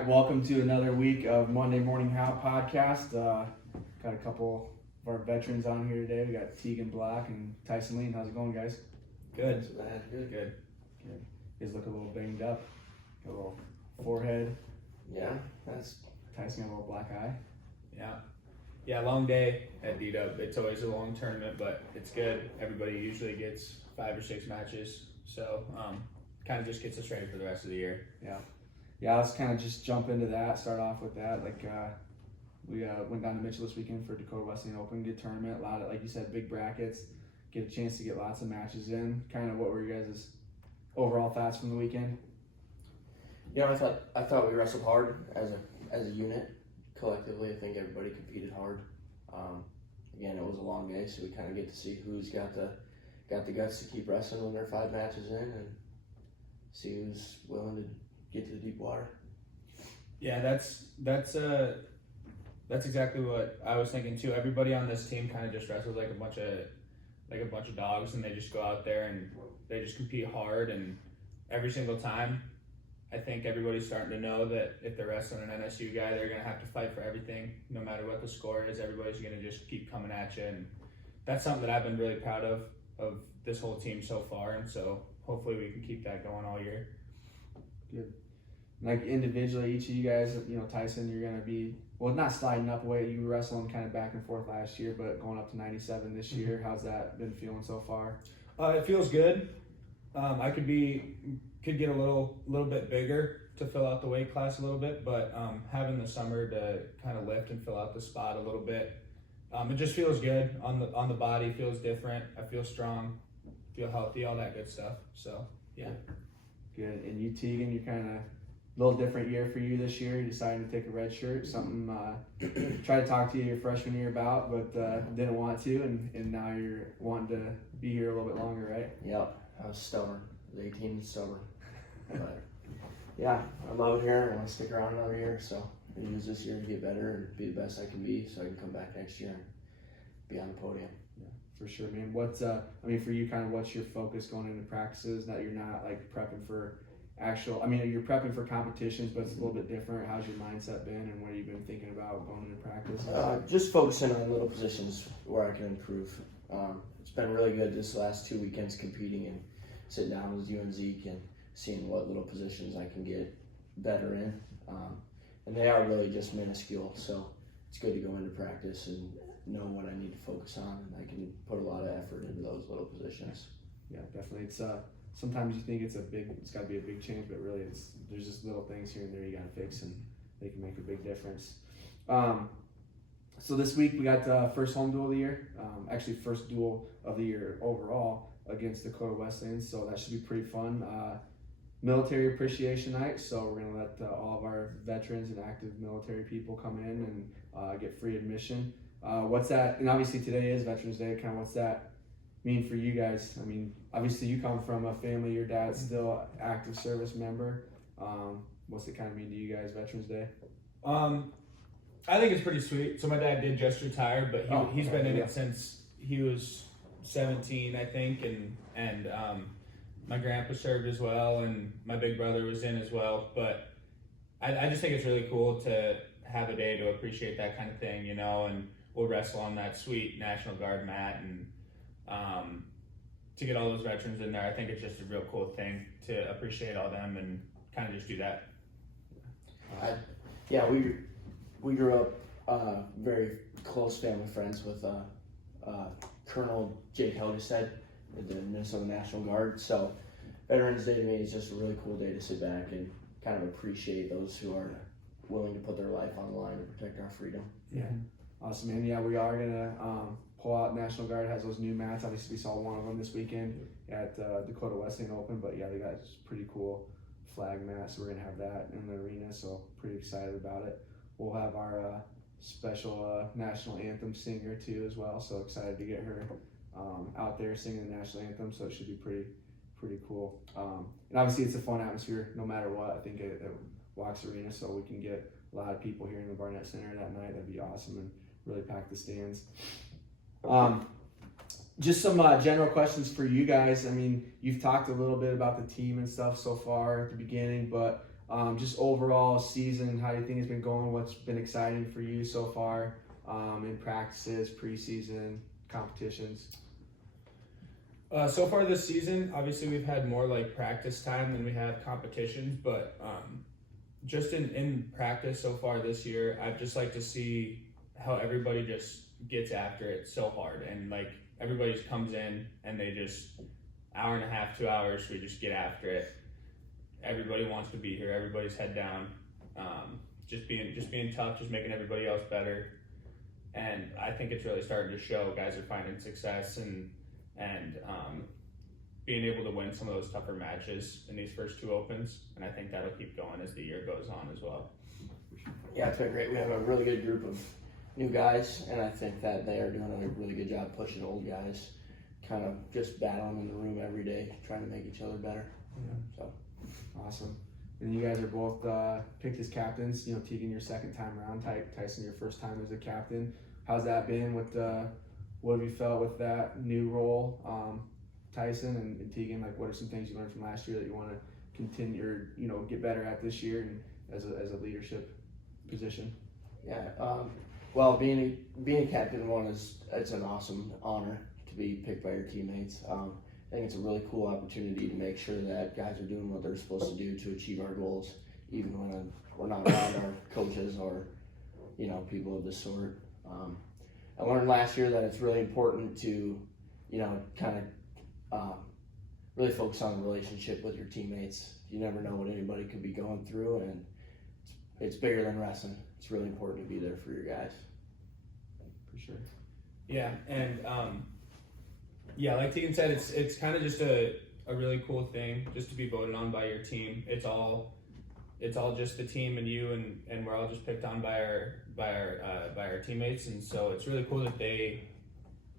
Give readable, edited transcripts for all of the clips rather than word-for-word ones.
right, welcome to another week of Monday Morning Howl podcast. Got a couple of our veterans on here today. We got Teagan and Tyson, Lien. How's it going, guys? Good. Good. You guys look a little banged up. Got a little forehead. Yeah, that's Tyson got a little black eye. Yeah, long day at D-Dub. It's always a long tournament, but it's good. Everybody usually gets 5 or 6 matches, so kind of just gets us ready for the rest of the year. Yeah, let's kind of just jump into that, start off with that. We went down to Mitchell this weekend for Dakota Wesleyan Open, good tournament. A lot of, like you said, big brackets. Get a chance to get lots of matches in. Kind of what were your guys' overall thoughts from the weekend? You know, I thought we wrestled hard as a unit, collectively. I think everybody competed hard. Again, it was a long day, so we kind of get to see who's got the guts to keep wrestling when they're 5 matches in, and see who's willing to get to the deep water. Yeah, that's exactly what I was thinking too. Everybody on this team kind of just wrestles like a bunch of dogs, and they just go out there and they just compete hard. And every single time, I think everybody's starting to know that if they're wrestling an NSU guy, they're gonna have to fight for everything, no matter what the score is. Everybody's gonna just keep coming at you, and that's something that I've been really proud of this whole team so far. And so hopefully we can keep that going all year. Good. Like individually, each of you guys, you know, Tyson, you're gonna be not sliding up weight. You were wrestling kind of back and forth last year, but going up to 97 this year. How's that been feeling so far? It feels good. I could get a little bit bigger to fill out the weight class a little bit, but having the summer to kind of lift and fill out the spot a little bit, it just feels good on the body. Feels different. I feel strong, feel healthy, all that good stuff. So yeah. Good. And you, Teagan, you're kind of a little different year for you this year. You decided to take a red shirt. Something tried to talk to you your freshman year about, but didn't want to, and now you're wanting to be here a little bit longer, right? Yep, I was stubborn. I was 18 and stubborn. But yeah, I love it here. I want to stick around another year, so I use this year to get better and be the best I can be, so I can come back next year and be on the podium. Yeah, for sure, man. What's for you, kind of what's your focus going into practices? That you're not like prepping for you're prepping for competitions, but it's a little bit different. How's your mindset been, and what have you been thinking about going into practice? Just focusing on little positions where I can improve. It's been really good this last 2 weekends competing and sitting down with you and Zeke and seeing what little positions I can get better in. And they are really just minuscule, so it's good to go into practice and know what I need to focus on, and I can put a lot of effort into those little positions. Yeah, definitely. It's sometimes you think it's got to be a big change, but really there's just little things here and there you got to fix, and they can make a big difference. So this week we got the first home duel of the year, actually first duel of the year overall against Dakota Wesleyan, so that should be pretty fun. Military appreciation night, so we're going to let all of our veterans and active military people come in and get free admission. What's that, and obviously today is Veterans Day, kind of what's that mean for you guys? I mean, obviously you come from a family, your dad's still active service member. What's it kind of mean to you guys, Veterans Day? I think it's pretty sweet. So my dad did just retire, but he's been in it since he was 17, I think, and my grandpa served as well, and my big brother was in as well. But I just think it's really cool to have a day to appreciate that kind of thing, you know, and we'll wrestle on that sweet National Guard mat, and to get all those veterans in there, I think it's just a real cool thing to appreciate all them and kind of just do that. We grew up very close family friends with Colonel Jake Helgestead in the Minnesota National Guard. So Veterans Day to me is just a really cool day to sit back and kind of appreciate those who are willing to put their life on the line to protect our freedom. Yeah, awesome, man. Yeah, we are gonna pull out. National Guard has those new mats. Obviously, we saw one of them this weekend at Dakota Wesleyan Open, but yeah, they got this pretty cool flag mat, so we're gonna have that in the arena. So pretty excited about it. We'll have our special national anthem singer too as well. So excited to get her out there singing the national anthem. So it should be pretty cool. And obviously, it's a fun atmosphere no matter what. I think at Wax Arena, so we can get a lot of people here in the Barnett Center that night. That'd be awesome, and really pack the stands. Just some general questions for you guys. I mean, you've talked a little bit about the team and stuff so far at the beginning, but Just overall season, how do you think it's been going? What's been exciting for you so far in practices, preseason, competitions? So far this season, obviously we've had more like practice time than we have competitions, but just in practice so far this year, I'd just like to see how everybody just gets after it so hard, and like everybody just comes in and they just hour and a half, 2 hours, we just get after it. Everybody wants to be here. Everybody's head down. Just being tough, just making everybody else better. And I think it's really starting to show. Guys are finding success and being able to win some of those tougher matches in these first 2 opens. And I think that'll keep going as the year goes on as well. Yeah, it's been great. We have a really good group of new guys, and I think that they are doing a really good job pushing old guys, kind of just battling in the room every day, trying to make each other better. Yeah. So Awesome. And you guys are both picked as captains. You know, Teagan, your second time around. Tyson, your first time as a captain. How's that been? What have you felt with that new role, Tyson and Teagan? Like, what are some things you learned from last year that you want to continue or get better at this year and as a leadership position? yeah, well, being a captain it's an awesome honor to be picked by your teammates. I think it's a really cool opportunity to make sure that guys are doing what they're supposed to do to achieve our goals, even when we're not around our coaches or, people of this sort. I learned last year that it's really important to, kind of really focus on the relationship with your teammates. You never know what anybody could be going through, and it's bigger than wrestling. It's really important to be there for your guys. For sure. Yeah, and like Teagan said, it's kind of just a really cool thing just to be voted on by your team. It's all just the team and you, and we're all just picked on by our teammates, and so it's really cool that they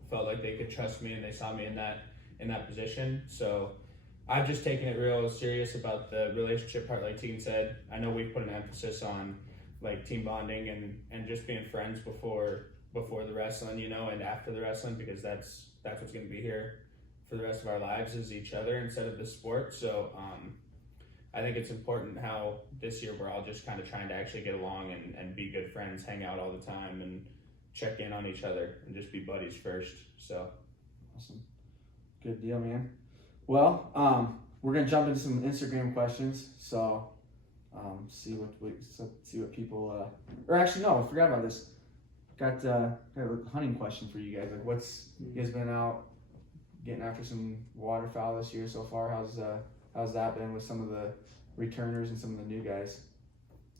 felt like they could trust me and they saw me in that position. So I've just taken it real serious about the relationship part, like Teagan said. I know we've put an emphasis on like team bonding and just being friends before the wrestling, and after the wrestling, because that's what's going to be here for the rest of our lives is each other instead of the sport. So I think it's important how this year we're all just kind of trying to actually get along and be good friends, hang out all the time and check in on each other and just be buddies first. So awesome. Good deal, man. Well, we're going to jump into some Instagram questions. So see what people or actually no, I forgot about this. Got a hunting question for you guys. Like, you guys been out getting after some waterfowl this year so far? How's that been with some of the returners and some of the new guys?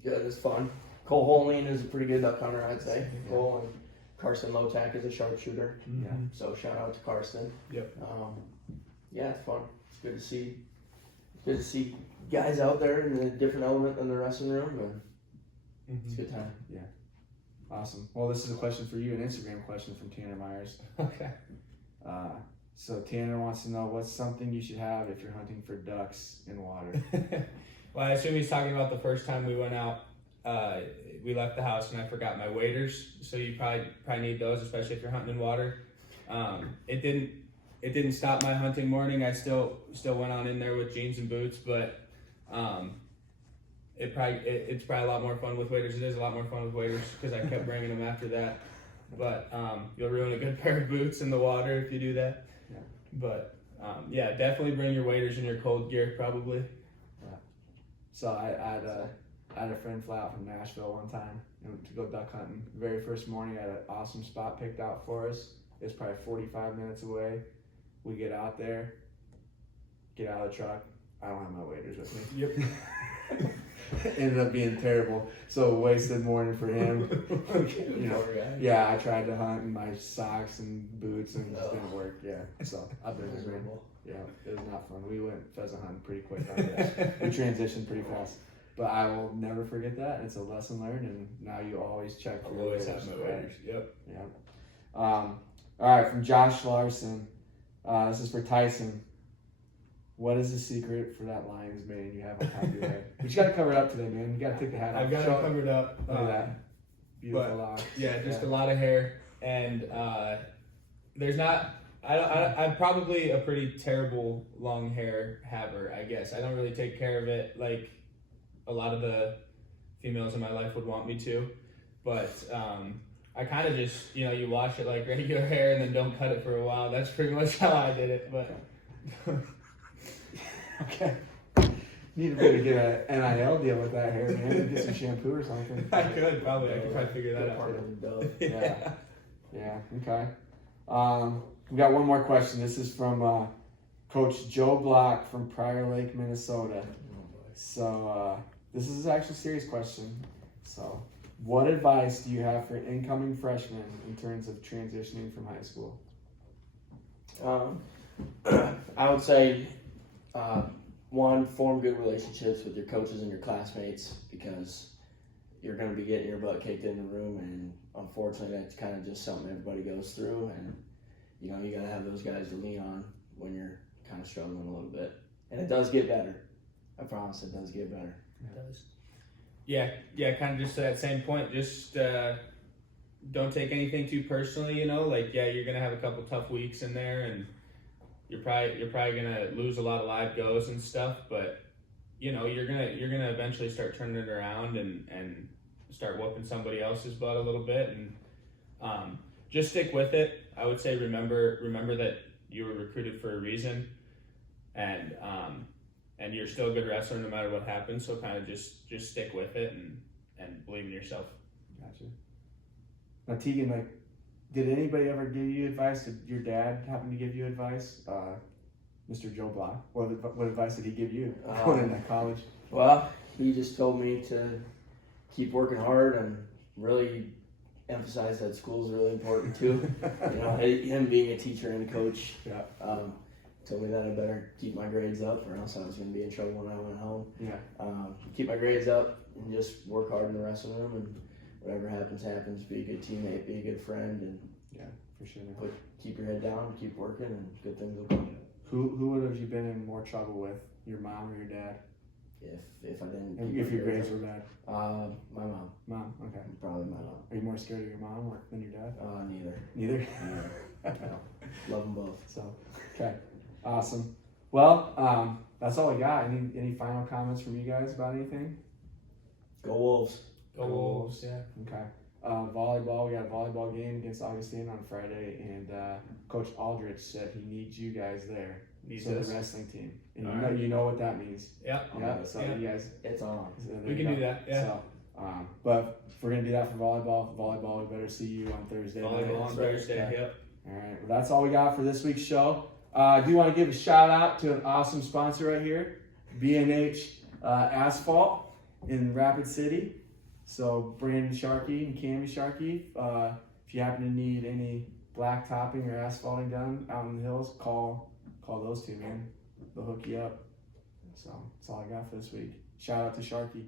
Good, it's fun. Cole Lien is a pretty good duck hunter, I'd say. Yeah. Cole and Carson Lotak is a sharpshooter. Mm-hmm. Yeah. So shout out to Carson. Yep. Yeah, it's fun. It's good to see guys out there in a different element in the wrestling room, and it's a good time. Yeah. Awesome. Well, this is a question for you, an Instagram question from Tanner Myers. Okay. So Tanner wants to know what's something you should have if you're hunting for ducks in water. Well, I assume he's talking about the first time we went out. We left the house and I forgot my waders, so you probably need those, especially if you're hunting in water. It didn't stop my hunting morning. I still went on in there with jeans and boots, but it's probably a lot more fun with waders. It is a lot more fun with waders because I kept bringing them after that. But you'll ruin a good pair of boots in the water if you do that. Yeah. But definitely bring your waders and your cold gear probably. Yeah. So I had a friend fly out from Nashville one time to go duck hunting. Very first morning, I had an awesome spot picked out for us. It's probably 45 minutes away. We get out there, get out of the truck. I don't have my waders with me. Yep. Ended up being terrible. So wasted morning for him. Yeah, I tried to hunt in my socks and boots and it just didn't work. Yeah, so I've been miserable. Yeah, it was not fun. We went pheasant hunting pretty quick on that. We transitioned pretty fast. But I will never forget that. It's a lesson learned, and now you always check for I'll always have my waders. Yep. Yeah. All right, from Josh Larson. This is for Tyson. What is the secret for that lion's mane you have on top of your head? But you got to cover it up today, man. You got to take the hat off. I've got it covered up. Look at that. Beautiful lock. Yeah, just a lot of hair, and there's not. I'm probably a pretty terrible long hair haver, I guess. I don't really take care of it like a lot of the females in my life would want me to. But I kind of just, you wash it like regular hair and then don't cut it for a while. That's pretty much how I did it. But Okay. Need to maybe get an NIL deal with that hair, man. Get some shampoo or something. I could probably figure that out. Part of the dove. Yeah. Yeah. Okay. We got one more question. This is from Coach Joe Block from Prior Lake, Minnesota. So this is actually a serious question. So, what advice do you have for incoming freshmen in terms of transitioning from high school? I would say, one, form good relationships with your coaches and your classmates, because you're going to be getting your butt kicked in the room, and unfortunately that's kind of just something everybody goes through, and you got to have those guys to lean on when you're kind of struggling a little bit. And it does get better. I promise it does get better. It does. Yeah, kind of just to that same point, just don't take anything too personally, you're going to have a couple tough weeks in there, and you're probably gonna lose a lot of live goes and stuff, but you're gonna eventually start turning it around and start whooping somebody else's butt a little bit, and just stick with it. I would say remember that you were recruited for a reason, and you're still a good wrestler no matter what happens. So kind of just stick with it and believe in yourself. Gotcha. Now, Teagan, did anybody ever give you advice? Did your dad happen to give you advice? Mr. Joe Block. What advice did he give you going into college? Well, he just told me to keep working hard and really emphasize that school is really important too. Him being a teacher and a coach, told me that I better keep my grades up, or else I was going to be in trouble when I went home. Yeah. Keep my grades up and just work hard in the wrestling room, and whatever happens, happens. Be a good teammate, be a good friend, and for sure. keep your head down, keep working, and good things will come. Who would have you been in more trouble with, your mom or your dad? If I didn't. And if your grades were bad? My mom. Mom. Okay. Probably my mom. Are you more scared of your mom than your dad? Neither. Neither. Love them both. So, okay, awesome. Well, that's all I got. Any final comments from you guys about anything? Go Wolves. Go Wolves. Yeah. Okay. Volleyball. We got a volleyball game against Augustine on Friday, and Coach Aldrich said he needs you guys there. So the wrestling team, and you know what that means. Yeah. Yeah. So you guys, it's on. So we can do that. Yeah. So, but if we're gonna do that for volleyball, we better see you on Thursday. Volleyball on Thursday. Okay. Yep. All right. Well, that's all we got for this week's show. I do want to give a shout out to an awesome sponsor right here, B&H Asphalt in Rapid City. So Brandon Sharkey and Cammy Sharkey, if you happen to need any black topping or asphalting done out in the hills, call those two, man. They'll hook you up. So that's all I got for this week. Shout out to Sharkey.